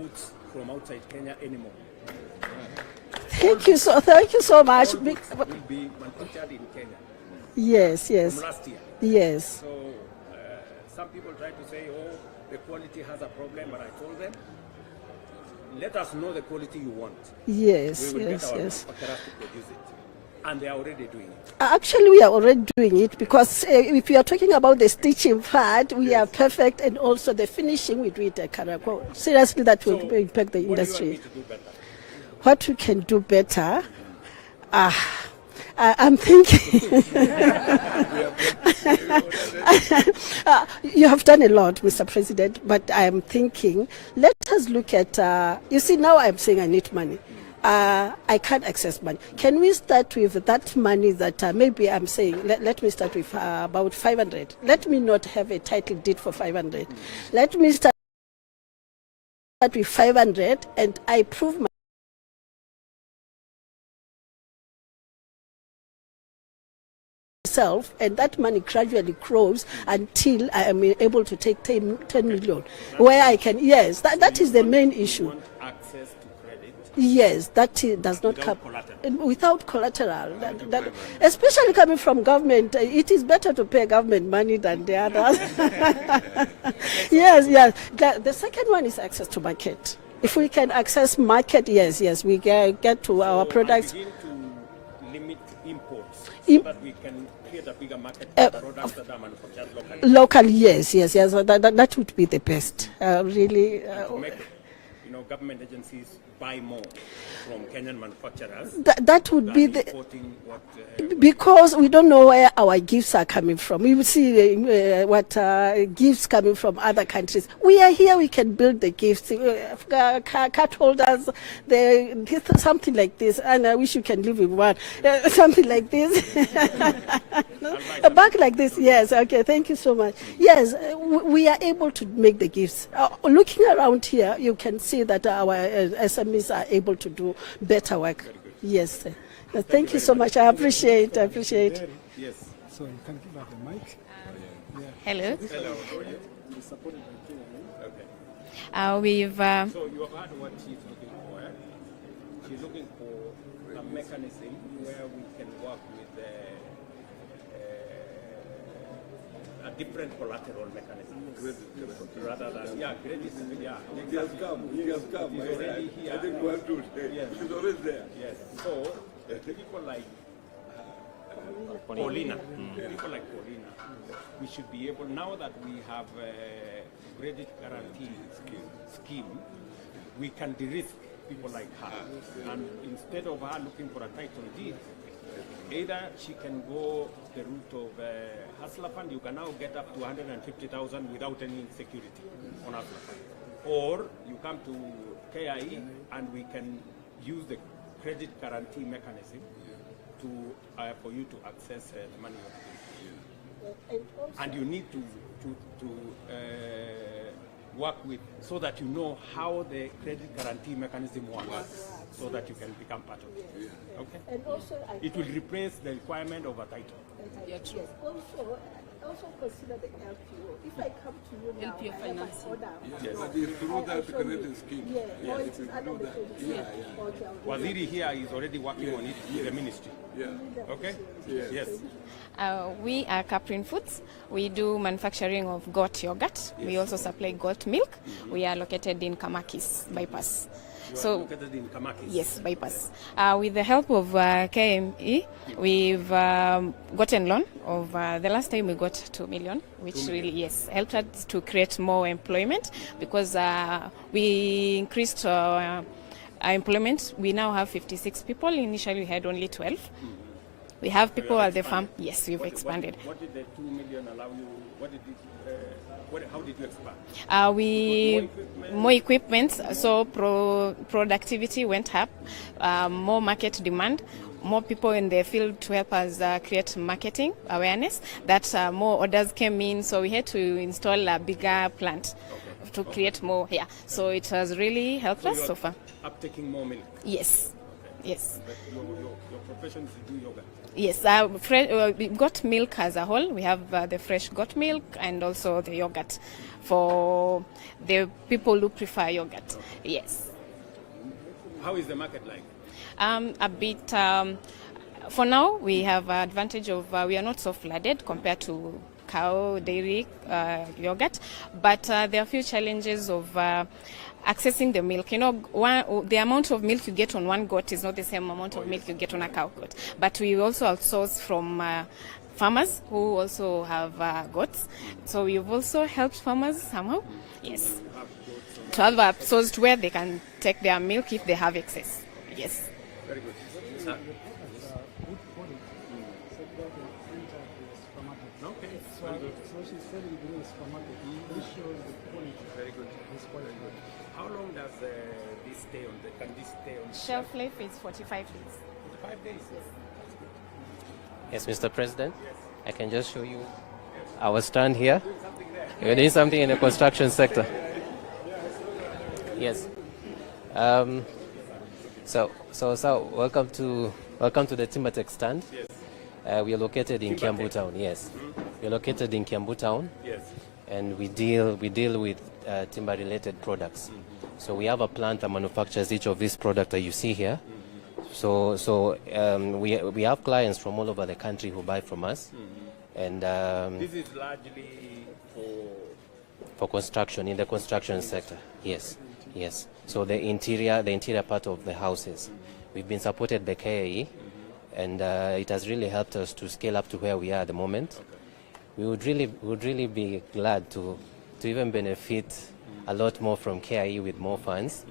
boots from outside Kenya anymore. Thank you so much. All boots will be manufactured in Kenya. Yes. From last year. Yes. So some people try to say, oh, the quality has a problem, but I told them, let us know the quality you want. Yes. We will get our manufacturers to produce it. And they are already doing it. Actually, we are already doing it because if you are talking about the stitching part, we are perfect, and also the finishing we do it at Karako. Seriously, that will impact the industry. What we can do better? I'm thinking. You have done a lot, Mr. President, but I am thinking, let us look at, you see, now I'm saying I need money. I can't access money. Can we start with that money that maybe I'm saying, let me start with about 500. Let me not have a title deed for 500. Let me start with 500 and I prove myself, and that money gradually grows until I am able to take 10 million. Where I can, yes, that is the main issue. Yes, that does not come without collateral. That, especially coming from government, it is better to pay government money than the others. Yes. The second one is access to market. If we can access market, yes, we get to our products. Begin to limit imports so that we can create a bigger market for products that are manufactured locally. Yes. That would be the best. Really. To make, government agencies buy more from Kenyan manufacturers. That would be the because we don't know where our gifts are coming from. We will see what gifts coming from other countries. We are here. We can build the gifts. Card holders, something like this, and I wish you can live with one. Something like this, a bag like this. Yes. Okay. Thank you so much. Yes, we are able to make the gifts. Looking around here, you can see that our SMEs are able to do better work. Yes. Thank you so much. I appreciate. Yes. So you can give her the mic. Hello. Hello. Okay. We've. So you have heard what she's looking for. She's looking for a mechanism where we can work with a different collateral mechanism. Rather than credit. He has come. He's already here. I didn't want to say. Yes. He's always there. Yes. So people like Paulina, we should be able, now that we have a credit guarantee scheme, we can de-risk people like her. And instead of her looking for a title deed, either she can go the route of Hustler Fund. You can now get up to 150,000 without any security on Hustler Fund. Or you come to KIE and we can use the credit guarantee mechanism to for you to access the money. And you need to work with so that you know how the credit guarantee mechanism works, so that you can become part of it. Okay. And also, it will replace the requirement of a title. Yes. Also consider the LPO. If I come to you now, LPO finance. Yes. But it's through that credit scheme. Or it is under the credit scheme. Okay. Waziri here is already working on it with the ministry. Okay? Yes. We are Caprin Foods. We do manufacturing of goat yogurt. We also supply goat milk. We are located in KICC bypass. So located in KICC. Yes, bypass. With the help of KME, we've gotten loan of the last time we got 2 million, which really helped us to create more employment because we increased our employment. We now have 56 people. Initially, we had only 12. We have people at the farm. Yes, we've expanded. What did the 2 million allow you? How did you expand? More equipment, so productivity went up, more market demand, more people in the field to help us create marketing awareness, that more orders came in, so we had to install a bigger plant to create more here. So it has really helped us so far. Uptaking more milk? Yes. Okay. Yes. But your profession is to do yoga? Yes, we've got milk as a whole. We have the fresh goat milk and also the yogurt for the people who prefer yogurt. Yes. How is the market like? A bit. For now, we have advantage of we are not so flooded compared to cow dairy yogurt, but there are a few challenges of accessing the milk. You know, the amount of milk you get on one goat is not the same amount of milk you get on a cow goat. But we also outsource from farmers who also have goats. So we've also helped farmers somehow. Yes. To have outsourced where they can take their milk if they have excess. Yes. Very good. Sir? Okay. Very good. So she's selling in the supermarket. This shows the quality. Very good. It's quality. Very good. How long does this stay on? Can this stay on? Shelf life is 45 days. 5 days. Yes, Mr. President, I can just show you our stand here. We're doing something in the construction sector. Yes. So welcome to the Timbertech stand. Yes. We are located in Kiambu Town. Yes, we are located in Kiambu Town, Yes. and we deal with timber-related products. So we have a plant that manufactures each of these products that you see here. So we have clients from all over the country who buy from us, and This is largely for construction, in the construction sector. Yes, yes. So the interior part of the houses, we've been supported by KICC, and it has really helped us to scale up to where we are at the moment. We would really be glad to even benefit a lot more from KICC with more funds,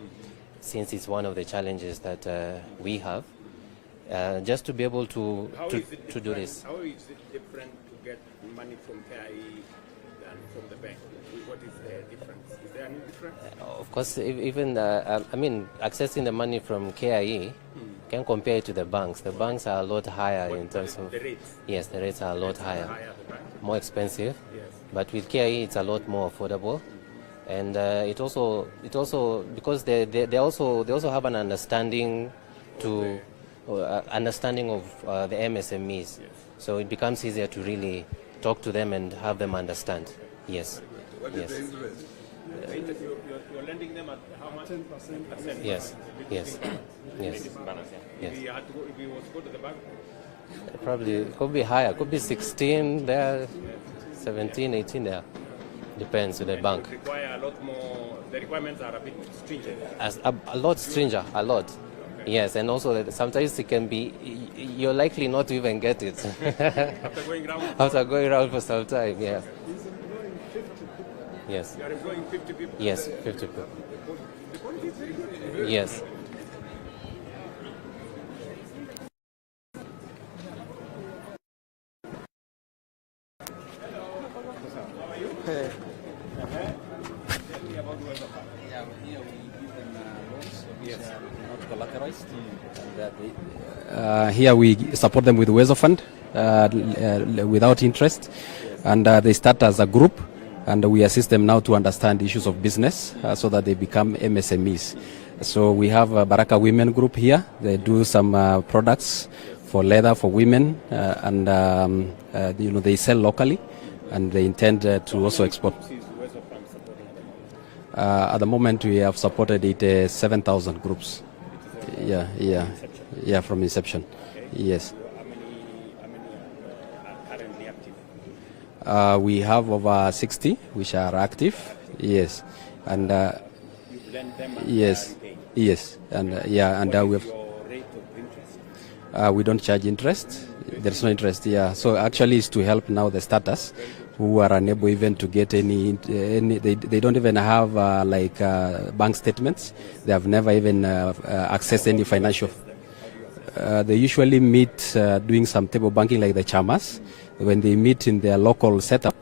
since it's one of the challenges that we have, just to be able to do this. How is it different to get money from KICC than from the bank? What is the difference? Is there any difference? Of course, even I mean, accessing the money from KICC can compare it to the banks. The banks are a lot higher in terms of The rates? yes, the rates are a lot higher, Higher, right? more expensive. Yes. But with KICC, it's a lot more affordable, and it also because they also have an understanding understanding of the MSMEs, so it becomes easier to really talk to them and have them understand. Yes. What is the interest? You're lending them at how much? 10%. Yes. Yes. Yes. Yes. If you had to go, if you was to go to the bank, Probably could be higher. Could be 16 there, 17, 18 there. Depends on the bank. require a lot more. The requirements are a bit stringent. As a lot stringent, a lot. Yes, and also that sometimes it can be, you're likely not to even get it After going round, after going around for some time. Yeah. Yes. you are employing 50 people. Yes, 50 people. Yes. Here we support them with Weather Fund without interest, and they start as a group, and we assist them now to understand issues of business so that they become MSMEs. So we have a Baraka Women Group here. They do some products for leather for women, and they sell locally, and they intend to also export. At the moment, we have supported it 7,000 groups. Yeah, from inception. Yes. How many are currently active? We have over 60 which are active. Yes, and You lend them and yes, you pay. yes, and and we have. Your rate of interest? We don't charge interest. There's no interest. Yeah. So actually, it's to help now the starters who are unable even to get any. They don't even have bank statements. They have never even accessed any financial. They usually meet doing some table banking like the chamas. When they meet in their local setup,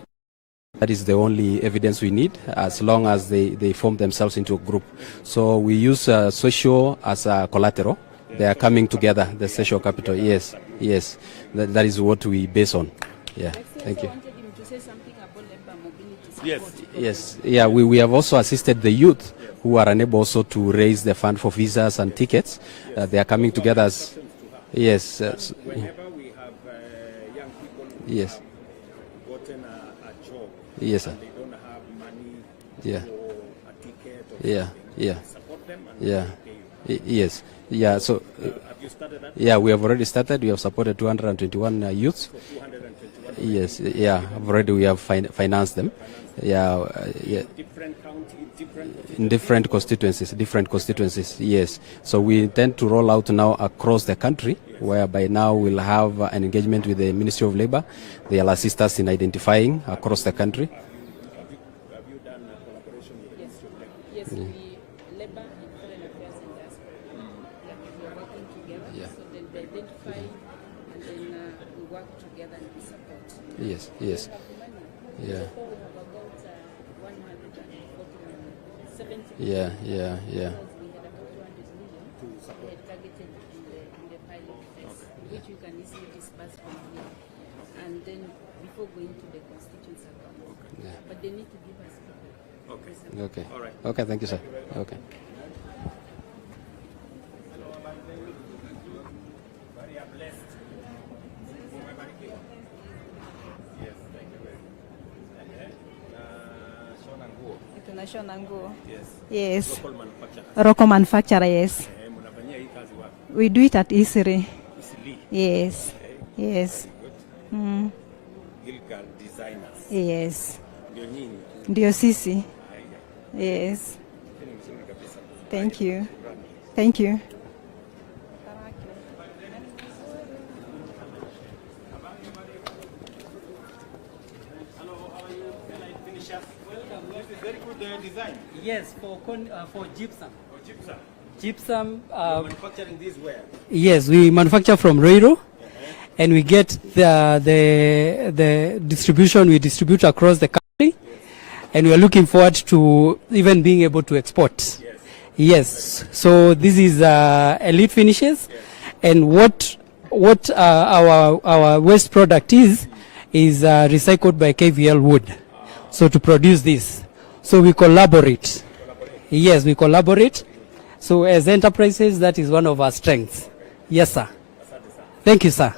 that is the only evidence we need, as long as they form themselves into a group. So we use social as a collateral. They are coming together, the social capital. Yes, yes. That is what we base on. Yeah, thank you. Yes. Yes, yeah, we have also assisted the youth who are unable also to raise the fund for visas and tickets. They are coming together as, yes. Whenever we have Yes. gotten a job Yes, sir. and they don't have money Yeah. for a ticket or Yeah. something, Yeah. support them and Yeah. they pay you. Yes. Yeah. So. Have you started that? Yeah, we have already started. We have supported 221 youths. So 221 Yes, yeah, already we have financed them. Yeah, yeah, different county, different in different constituencies. Yes. So we intend to roll out now across the country, whereby now we'll have an engagement with the Ministry of Labor. They'll assist us in identifying across the country. Have you done a collaboration with the Ministry of Labor? Yes, we labor and foreign affairs and diaspora. Yeah, we are working together. Yeah. So then they identify and then we work together and we support. Yes, yes. We have money. Yeah. So we have about 140 million, 70 Yeah, yeah, yeah. because we had about 200 million we had targeted in the pilot phase, which we can easily disperse from here. And then before going to the constituents account. Yeah. But they need to give us people. Okay. Okay. All right. Okay, thank you, sir. Okay. Very blessed. Yes, thank you very much. Shona nguo. Tunashona nguo. Yes. Yes. Local manufacturer. Local manufacturer, yes. Mnafanyia hii kazi wapi? We do it at Isiri. Isili. Yes. Yes. Good. Gilgal designers. Yes. Ndio nyinyi. Ndio sisi. Haya. Yes. Ni mzuri kabisa. Thank you. Thank you. Very good design. Yes, for gypsum. Oh, gypsum. Gypsum. Manufacturing this where? Yes, we manufacture from Ruto, and we get the distribution. We distribute across the country, and we are looking forward to even being able to export. Yes. So this is elite finishes, and what our waste product is recycled by KVL wood. So to produce this, so we collaborate. Yes, we collaborate. So as enterprises, that is one of our strengths. Yes, sir. Thank you, sir.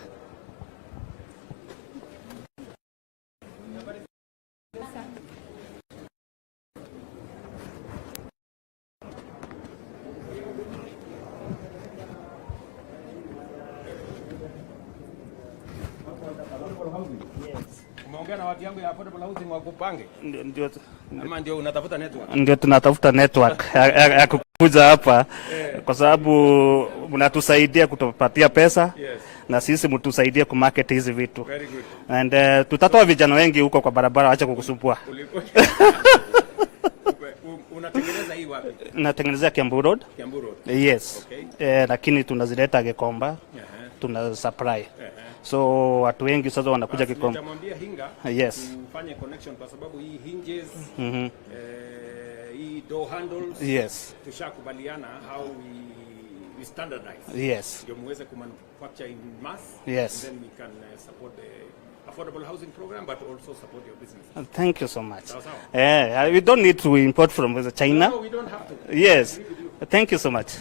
Umeongea na watu yangu ya affordable housing wakupange? Ama ndio unatafuta network? Ndio tunatafuta network ya kukuja hapa kwa sababu mnatusaidia kutupatia pesa. Yes. Na sisi mtusaidie kumarket hizi vitu. Very good. And tutatoa vijana wengi huko kwa barabara, acha kukusumbua. Unatengeneza hii wapi? Natengenezea Kiambu Road. Kiambu Road. Yes. Okay. Lakini tunazileta Gikomba. Tuna supply. So watu wengi sasa wanakuja Gikomba. Nitamwambia Hinga Yes. tufanye connection kwa sababu hii hinges Mhm. hii door handles Yes. tushakubaliana how we standardize. Yes. Ndio muweze kumanufacture in mass. Yes. And then we can support the affordable housing program but also support your business. Thank you so much. Sawa. We don't need to import from China. No, we don't have to. Yes. Thank you so much.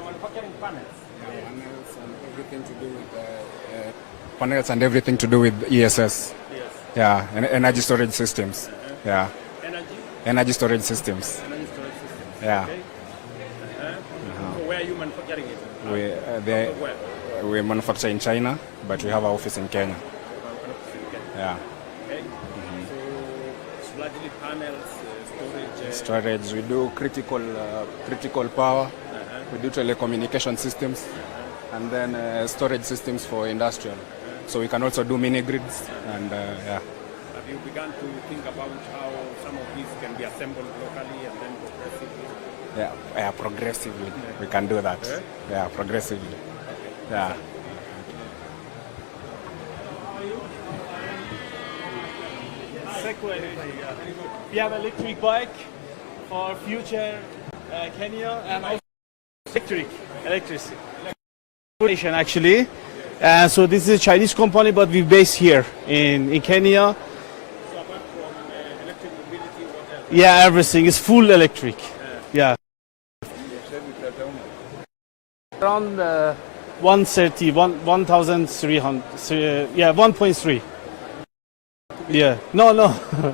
are manufacturing panels. Panels and everything to do with ESS. Yes. Yeah, and energy storage systems. Yeah, Energy? energy storage systems. Energy storage systems. Yeah. Okay. So where are you manufacturing it? We manufacture in China, but we have our office in Kenya. Yeah. Okay. So it's largely panels, storage. Storage. We do critical power. We do telecommunication systems, and then storage systems for industrial. So we can also do mini grids and yeah. Have you begun to think about how some of these can be assembled locally and then progressively? Yeah, progressively we can do that. Yeah, progressively. Yeah. We have electric bike for future Kenya and also electricity. Actually, so this is a Chinese company, but we base here in Kenya. So apart from electric mobility, what else? Yeah, everything is full electric. Yeah. Around 130, 1,300. Yeah, 1.3. Yeah. No,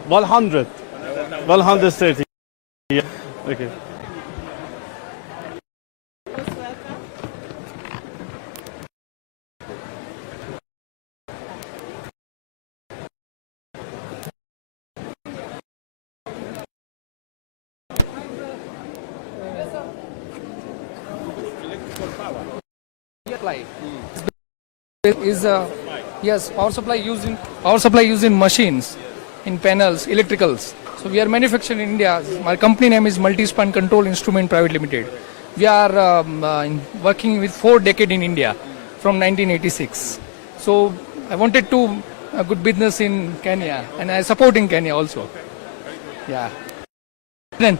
100. 130. Yeah. Okay. Yes, power supply used in machines, in panels, electricals. So we are manufacturing in India. My company name is Multi-Span Control Instrument Private Limited. We are working with 4 decades in India from 1986. So I wanted to a good business in Kenya, and I support in Kenya also. Yeah. Then.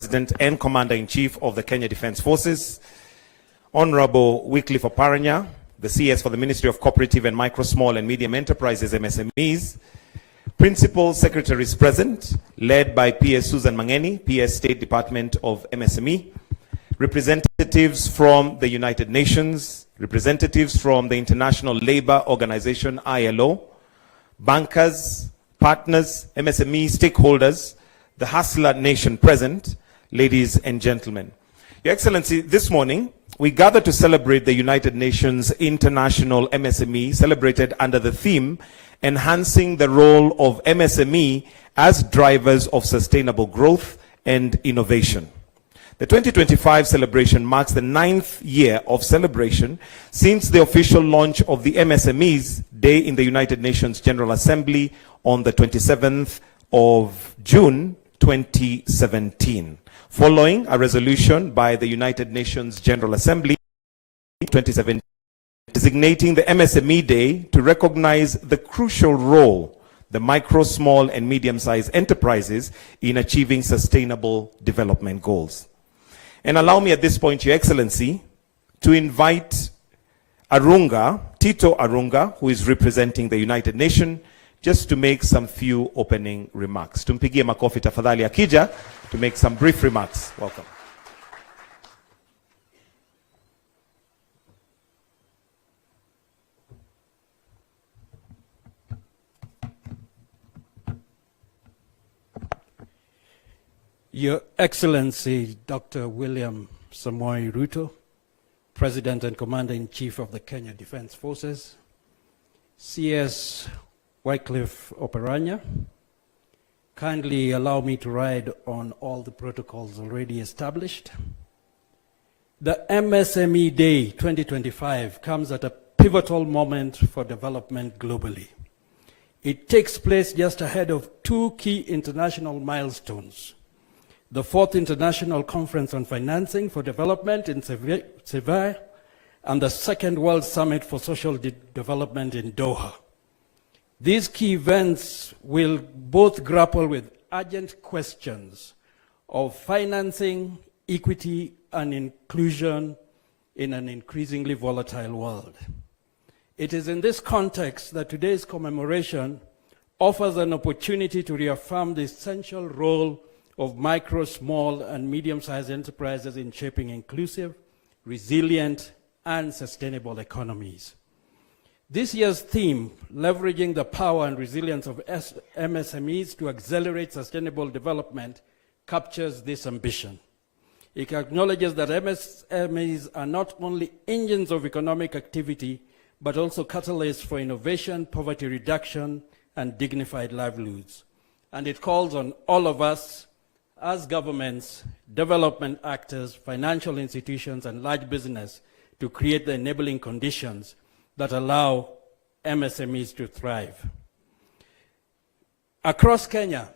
President and Commander-in-Chief of the Kenya Defence Forces, Honorable Wycliffe Oparanya, the CS for the Ministry of Cooperative and Micro, Small and Medium Enterprises, MSMEs, Principal Secretaries present, led by PS Susan Mangeni, PS State Department of MSME, representatives from the United Nations, representatives from the International Labour Organization, ILO, bankers, partners, MSME stakeholders, the Hustler Nation present, ladies and gentlemen. Your Excellency, this morning, we gather to celebrate the United Nations International MSME, celebrated under the theme, Enhancing the Role of MSME as Drivers of Sustainable Growth and Innovation. The 2025 celebration marks the 9th year of celebration since the official launch of the MSMEs Day in the United Nations General Assembly on the 27th of June 2017, following a resolution by the United Nations General Assembly 2017 designating the MSME Day to recognize the crucial role the micro, small and medium-sized enterprises in achieving sustainable development goals. And allow me at this point, Your Excellency, to invite Arunga, Tito Arunga, who is representing the United Nations, just to make some few opening remarks. Tumpigie makofi tafadhali akija to make some brief remarks. Welcome. Your Excellency, Dr. William Samoei Ruto, President and Commander-in-Chief of the Kenya Defence Forces, CS Wycliffe Oparanya, kindly allow me to ride on all the protocols already established. The MSME Day 2025 comes at a pivotal moment for development globally. It takes place just ahead of two key international milestones: the 4th International Conference on Financing for Development in Seville, and the 2nd World Summit for Social Development in Doha. These key events will both grapple with urgent questions of financing, equity, and inclusion in an increasingly volatile world. It is in this context that today's commemoration offers an opportunity to reaffirm the essential role of micro, small, and medium-sized enterprises in shaping inclusive, resilient, and sustainable economies. This year's theme, leveraging the power and resilience of MSMEs to accelerate sustainable development, captures this ambition. It acknowledges that MSMEs are not only engines of economic activity, but also catalysts for innovation, poverty reduction, and dignified livelihoods. And it calls on all of us, as governments, development actors, financial institutions, and large business, to create the enabling conditions that allow MSMEs to thrive. Across Kenya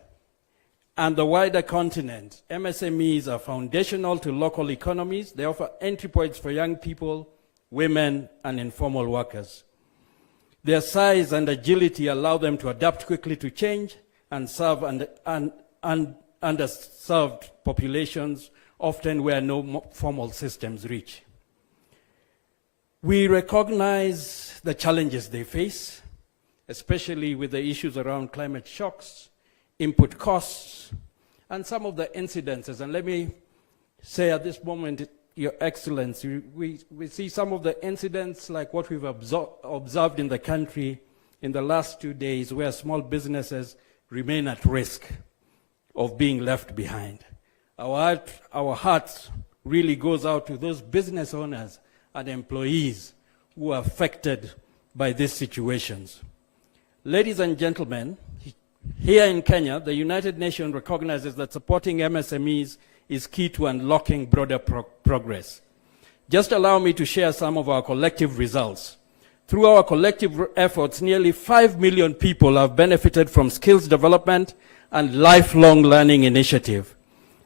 and the wider continent, MSMEs are foundational to local economies. They offer entry points for young people, women, and informal workers. Their size and agility allow them to adapt quickly to change and serve underserved populations, often where no formal systems reach. We recognize the challenges they face, especially with the issues around climate shocks, input costs, and some of the incidences. And let me say at this moment, Your Excellency, we see some of the incidents like what we've observed in the country in the last 2 days, where small businesses remain at risk of being left behind. Our hearts really goes out to those business owners and employees who are affected by these situations. Ladies and gentlemen, here in Kenya, the United Nations recognizes that supporting MSMEs is key to unlocking broader progress. Just allow me to share some of our collective results. Through our collective efforts, nearly 5 million people have benefited from skills development and lifelong learning initiative.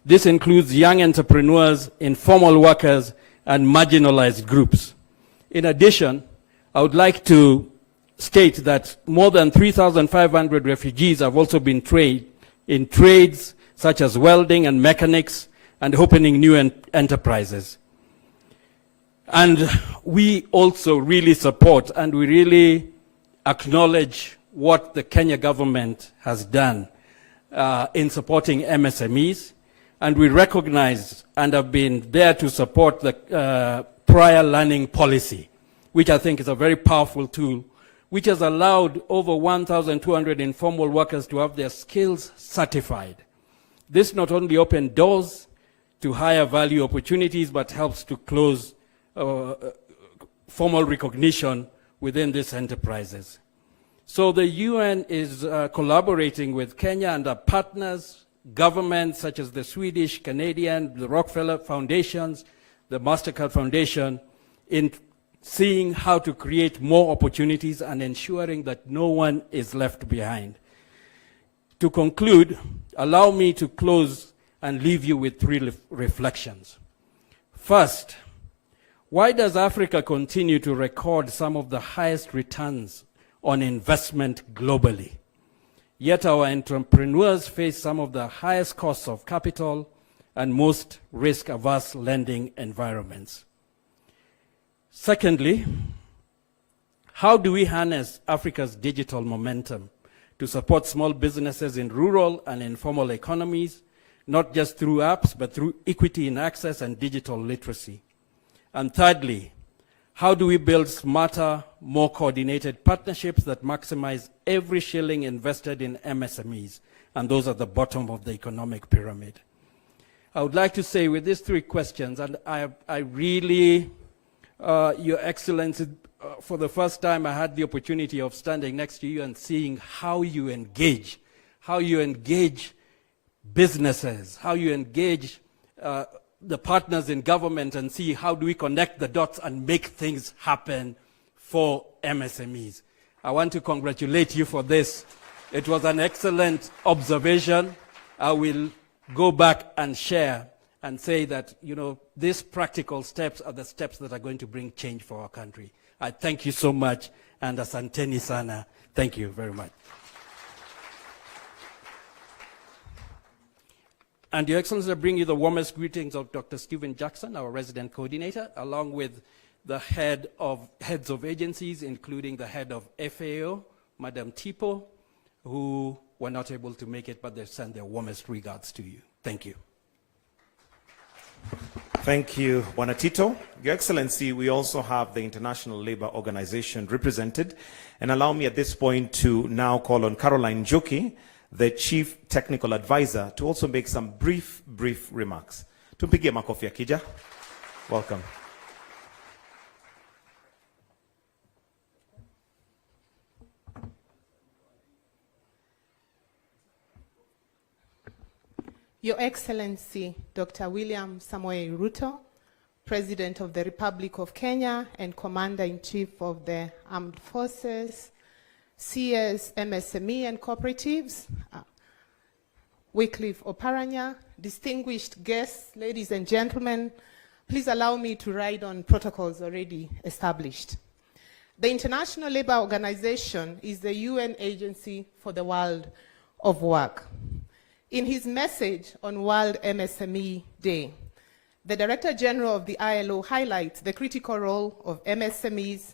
This includes young entrepreneurs, informal workers, and marginalized groups. In addition, I would like to state that more than 3,500 refugees have also been trained in trades such as welding and mechanics, and opening new enterprises. And we also really support and we really acknowledge what the Kenya government has done in supporting MSMEs, and we recognize and have been there to support the prior learning policy, which I think is a very powerful tool, which has allowed over 1,200 informal workers to have their skills certified. This not only opens doors to higher value opportunities, but helps to close formal recognition within these enterprises. So the UN is collaborating with Kenya and our partners, governments such as the Swedish, Canadian, the Rockefeller Foundations, the MasterCard Foundation, in seeing how to create more opportunities and ensuring that no one is left behind. To conclude, allow me to close and leave you with three reflections. First, why does Africa continue to record some of the highest returns on investment globally? Yet our entrepreneurs face some of the highest costs of capital and most risk-averse lending environments. Secondly, how do we harness Africa's digital momentum to support small businesses in rural and informal economies, not just through apps, but through equity in access and digital literacy? And thirdly, how do we build smarter, more coordinated partnerships that maximize every shilling invested in MSMEs? And those are the bottom of the economic pyramid. I would like to say with these three questions, and I really, Your Excellency, for the first time I had the opportunity of standing next to you and seeing how you engage businesses, how you engage the partners in government, and see how do we connect the dots and make things happen for MSMEs. I want to congratulate you for this. It was an excellent observation. I will go back and share and say that, you know, these practical steps are the steps that are going to bring change for our country. I thank you so much, and asanteni sana. Thank you very much. And Your Excellency, I bring you the warmest greetings of Dr. Stephen Jackson, our resident coordinator, along with the heads of agencies, including the head of FAO, Madam Tipo, who were not able to make it, but they send their warmest regards to you. Thank you. Thank you, Bwana Tito. Your Excellency, we also have the International Labour Organization represented. And allow me at this point to now call on Caroline Njoki, the Chief Technical Advisor, to also make some brief remarks. Tumpigie makofi akija. Welcome. Your Excellency, Dr. William Samoei Ruto, President of the Republic of Kenya and Commander-in-Chief of the Armed Forces, CS, MSME and Cooperatives, Wycliffe Oparanya, distinguished guests, ladies and gentlemen, please allow me to ride on protocols already established. The International Labour Organization is the UN agency for the world of work. In his message on World MSME Day, the Director General of the ILO highlights the critical role of MSMEs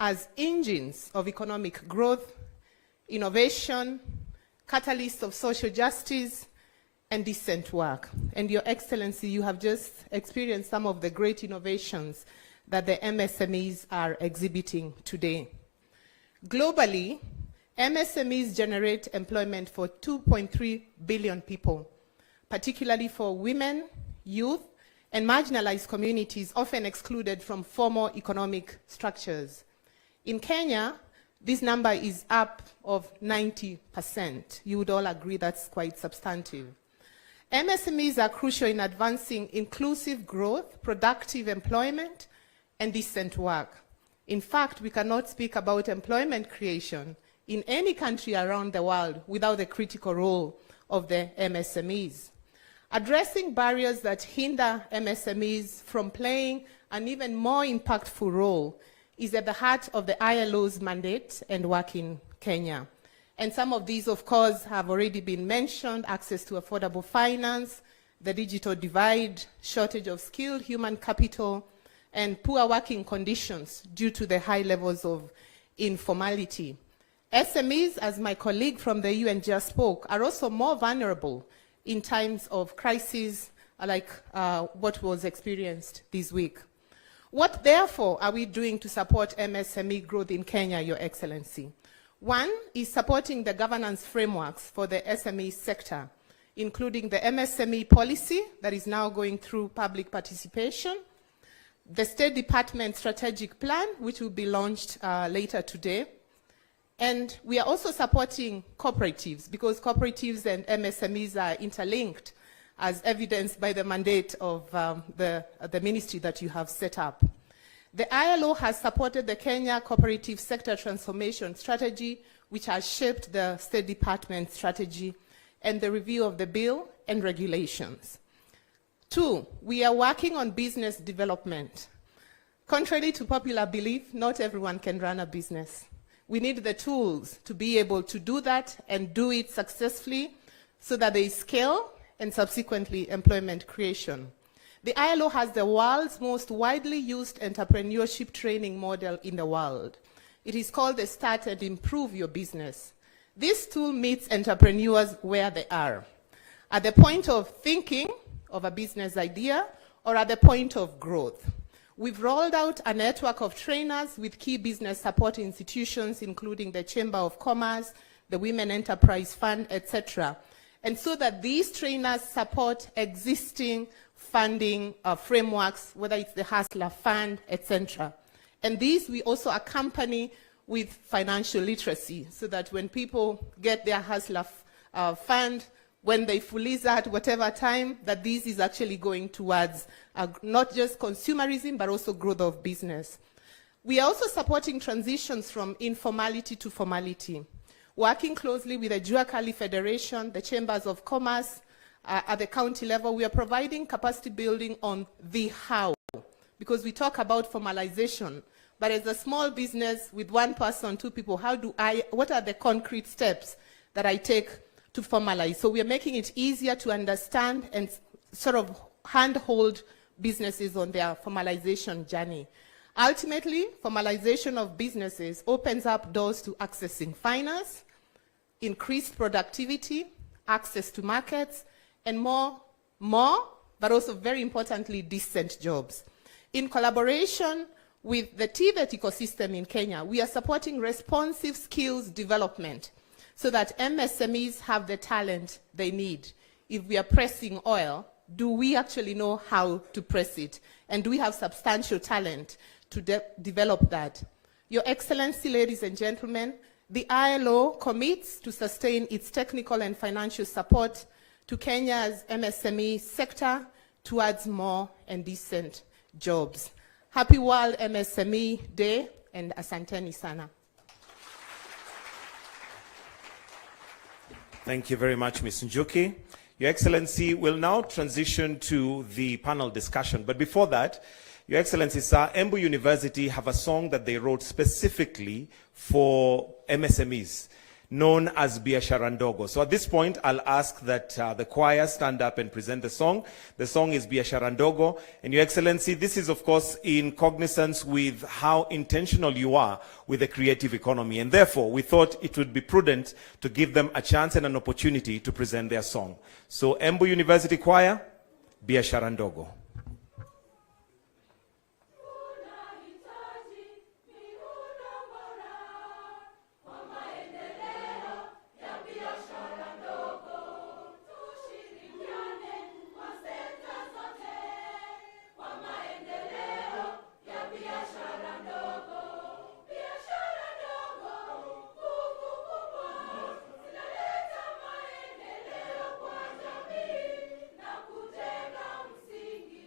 as engines of economic growth, innovation, catalysts of social justice, and decent work. And Your Excellency, you have just experienced some of the great innovations that the MSMEs are exhibiting today. Globally, MSMEs generate employment for 2.3 billion people, particularly for women, youth, and marginalized communities often excluded from formal economic structures. In Kenya, this number is up of 90%. You would all agree that's quite substantive. MSMEs are crucial in advancing inclusive growth, productive employment, and decent work. In fact, we cannot speak about employment creation in any country around the world without the critical role of the MSMEs. Addressing barriers that hinder MSMEs from playing an even more impactful role is at the heart of the ILO's mandate and work in Kenya. And some of these, of course, have already been mentioned: access to affordable finance, the digital divide, shortage of skilled human capital, and poor working conditions due to the high levels of informality. SMEs, as my colleague from the UN just spoke, are also more vulnerable in times of crisis like what was experienced this week. What, therefore, are we doing to support MSME growth in Kenya, Your Excellency? One is supporting the governance frameworks for the SME sector, including the MSME policy that is now going through public participation, the State Department strategic plan, which will be launched later today. And we are also supporting cooperatives, because cooperatives and MSMEs are interlinked, as evidenced by the mandate of the ministry that you have set up. The ILO has supported the Kenya Cooperative Sector Transformation Strategy, which has shaped the State Department strategy and the review of the bill and regulations. Two, we are working on business development. Contrary to popular belief, not everyone can run a business. We need the tools to be able to do that and do it successfully so that there is scale and subsequently employment creation. The ILO has the world's most widely used entrepreneurship training model in the world. It is called the Start and Improve Your Business. This tool meets entrepreneurs where they are, at the point of thinking of a business idea or at the point of growth. We've rolled out a network of trainers with key business support institutions, including the Chamber of Commerce, the Women Enterprise Fund, etc. And so that these trainers support existing funding frameworks, whether it's the Hustler Fund, etc. And these we also accompany with financial literacy, so that when people get their Hustler Fund, when they fully at whatever time, that this is actually going towards not just consumerism, but also growth of business. We are also supporting transitions from informality to formality, working closely with the Juakali Federation, the Chambers of Commerce. At the county level, we are providing capacity building on the how, because we talk about formalization, but as a small business with one person, two people, what are the concrete steps that I take to formalize? So we are making it easier to understand and sort of handhold businesses on their formalization journey. Ultimately, formalization of businesses opens up doors to accessing finance, increased productivity, access to markets, and more, but also very importantly, decent jobs. In collaboration with the TVET ecosystem in Kenya, we are supporting responsive skills development so that MSMEs have the talent they need. If we are pressing oil, do we actually know how to press it? And do we have substantial talent to develop that? Your Excellency, ladies and gentlemen, the ILO commits to sustain its technical and financial support to Kenya's MSME sector towards more and decent jobs. Happy World MSME Day, and asanteni sana. Thank you very much, Ms. Njuki. Your Excellency, we'll now transition to the panel discussion. But before that, Your Excellency, sir, Embu University have a song that they wrote specifically for MSMEs, known as Biashara Ndogo. So at this point, I'll ask that the choir stand up and present the song. The song is Biashara Ndogo. And Your Excellency, this is of course in cognizance with how intentional you are with the creative economy. And therefore, we thought it would be prudent to give them a chance and an opportunity to present their song. So Embu University Choir, Biashara Ndogo. Thank you.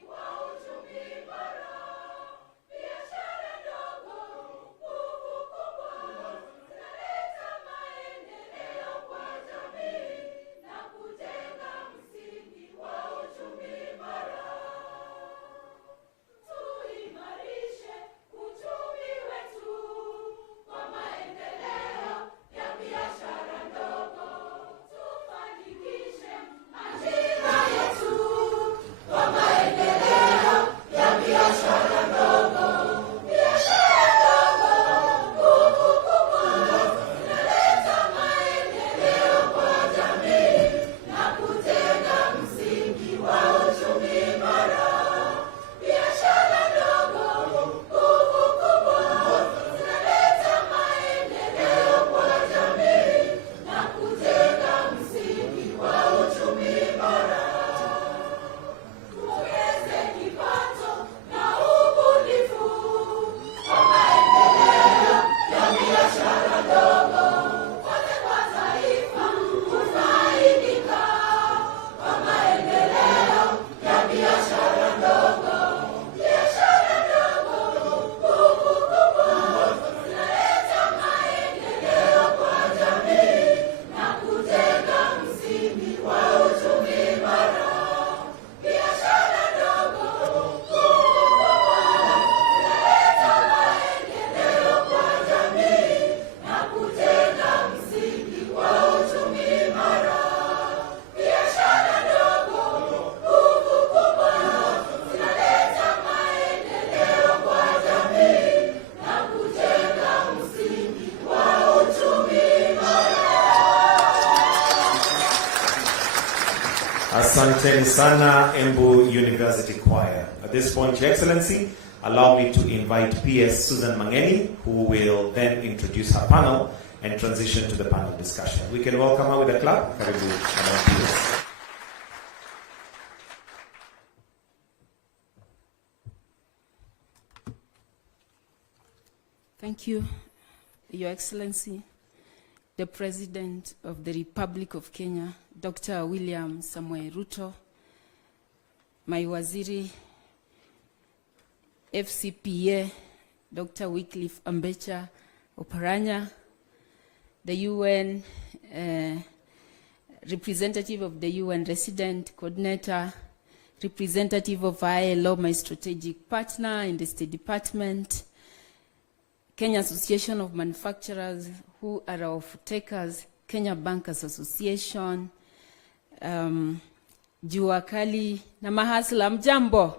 Asanteni sana, Embu University Choir. At this point, Your Excellency, allow me to invite PS Susan Mangeni, who will then introduce her panel and transition to the panel discussion. We can welcome her with a clap. Karibu, Madam PS. Thank you, Your Excellency, the President of the Republic of Kenya, Dr. William Samoei Ruto, my Waziri, FCPA, Dr. Wycliffe Ambecha Oparanya, the UN representative of the UN resident coordinator, representative of ILO, my strategic partner in the State Department, Kenya Association of Manufacturers, who are our takers, Kenya Bankers Association, Jua Kali na mahasla, mjambo.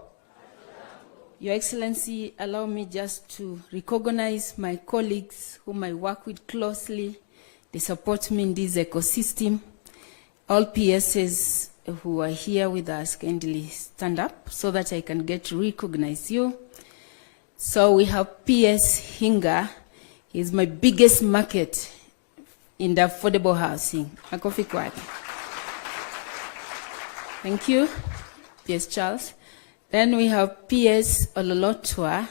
Your Excellency, allow me just to recognize my colleagues whom I work with closely. They support me in this ecosystem. All PSs who are here with us kindly stand up so that I can get to recognize you. So we have PS Hinga. He's my biggest market in the affordable housing. Makofi kwake. Thank you, PS Charles. Then we have PS Ololotwa.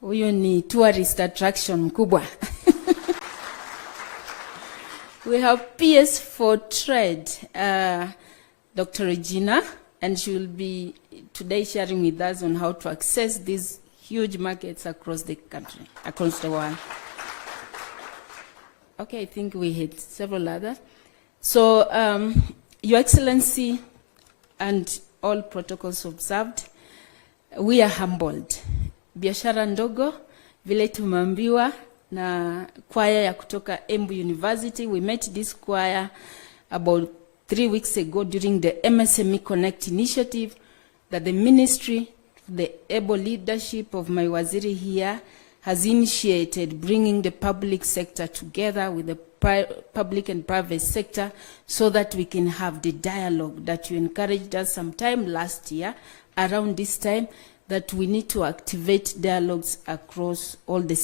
Huyo ni tourist attraction mkubwa. We have PS for Trade, Dr. Regina, and she will be today sharing with us on how to access these huge markets across the country, across the world. Okay, I think we had several others. So, Your Excellency and all protocols observed, we are humbled. Biashara ndogo, vile tumeambiwa na choir ya kutoka Embu University. We met this choir about 3 weeks ago during the MSME Connect initiative that the ministry, the able leadership of my waziri here, has initiated, bringing the public sector together with the public and private sector so that we can have the dialogue that you encouraged us sometime last year around this time, that we need to activate dialogues across all the